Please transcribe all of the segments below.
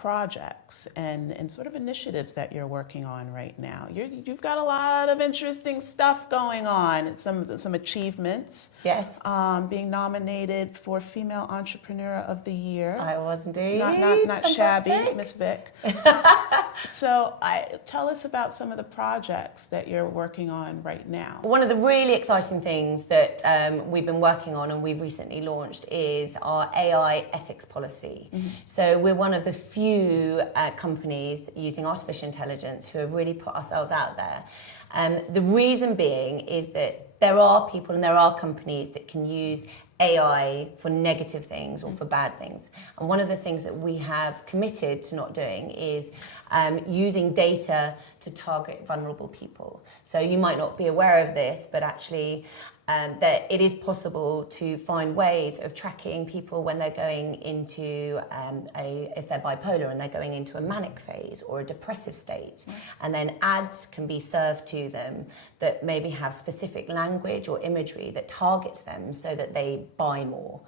projects and sort of initiatives that you're working on right now. You've got a lot of interesting stuff going on, some achievements. Yes. Being nominated for Female Entrepreneur of the Year. I was indeed. Not shabby, Miss Vic. So tell us about some of the projects that you're working on right now. One of the really exciting things that we've been working on and we've recently launched is our AI ethics policy. Mm-hmm. So we're one of the few companies using artificial intelligence who have really put ourselves out there. The reason being is that there are people and there are companies that can use AI for negative things or for bad things. And one of the things that we have committed to not doing is using data to target vulnerable people. So you might not be aware of this, but actually that it is possible to find ways of tracking people when they're going into if they're bipolar and they're going into a manic phase or a depressive state. And then ads can be served to them that maybe have specific language or imagery that targets them so that they buy more.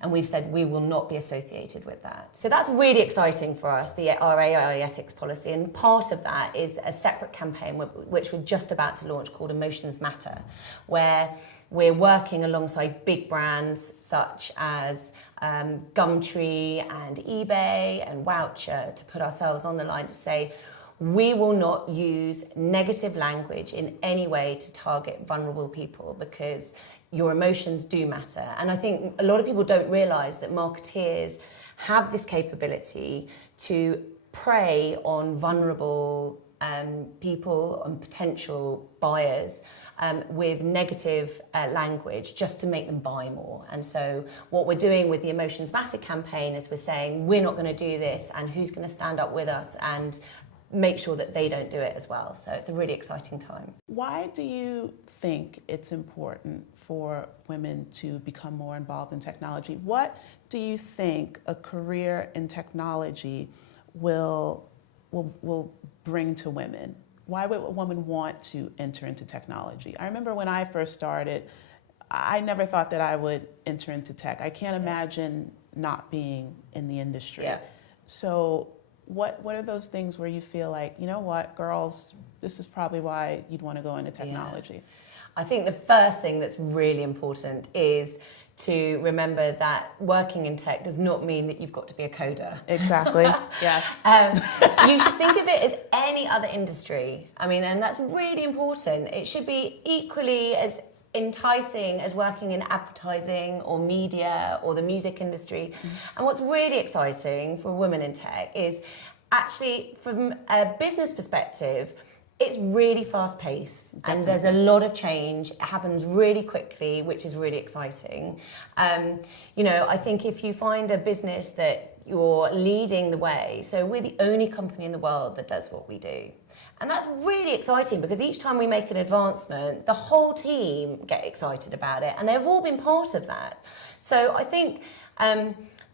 And we've said we will not be associated with that. So that's really exciting for us, our AI ethics policy. And part of that is a separate campaign which we're just about to launch called Emotions Matter, where we're working alongside big brands such as Gumtree and eBay and Voucher to put ourselves on the line to say, we will not use negative language in any way to target vulnerable people because your emotions do matter. And I think a lot of people don't realise that marketeers have this capability to prey on vulnerable people, on potential buyers, with negative language just to make them buy more. And so what we're doing with the Emotions Matter campaign is we're saying we're not going to do this, and who's going to stand up with us and make sure that they don't do it as well. So it's a really exciting time. Why do you think it's important for women to become more involved in technology? What do you think a career in technology will bring to women? Why would a woman want to enter into technology? I remember when I first started, I never thought that I would enter into tech. I can't imagine not being in the industry. Yeah. So what are those things where you feel like, you know what, girls, this is probably why you'd want to go into technology? Yeah. I think the first thing that's really important is to remember that working in tech does not mean that you've got to be a coder. Exactly, yes. You should think of it as any other industry. I mean, and that's really important. It should be equally as enticing as working in advertising or media or the music industry. And what's really exciting for women in tech is actually from a business perspective, it's really fast paced and there's a lot of change. It happens really quickly, which is really exciting. You know, I think if you find a business that you're leading the way, so we're the only company in the world that does what we do. And that's really exciting because each time we make an advancement, the whole team get excited about it and they've all been part of that. So I think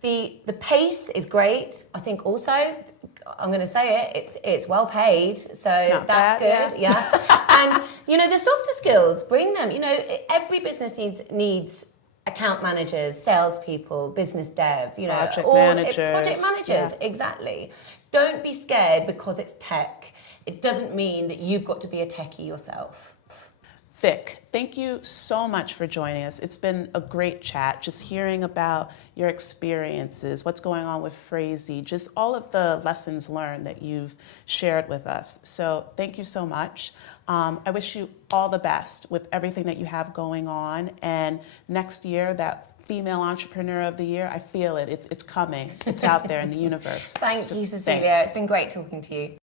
the pace is great. I think also, I'm going to say it's well paid, so Not that's bad, good. Yeah. And you know, the softer skills, bring them. You know, every business needs account managers, salespeople, business dev. You know, project managers. Yeah. Exactly. Don't be scared because it's tech. It doesn't mean that you've got to be a techie yourself. Vic, thank you so much for joining us. It's been a great chat, just hearing about your experiences, what's going on with Phrasee, just all of the lessons learned that you've shared with us. So thank you so much. I wish you all the best with everything that you have going on. And next year, that Female Entrepreneur of the Year, I feel it. It's coming. It's out there in the universe. Thank you, Cecilia. Thanks. It's been great talking to you.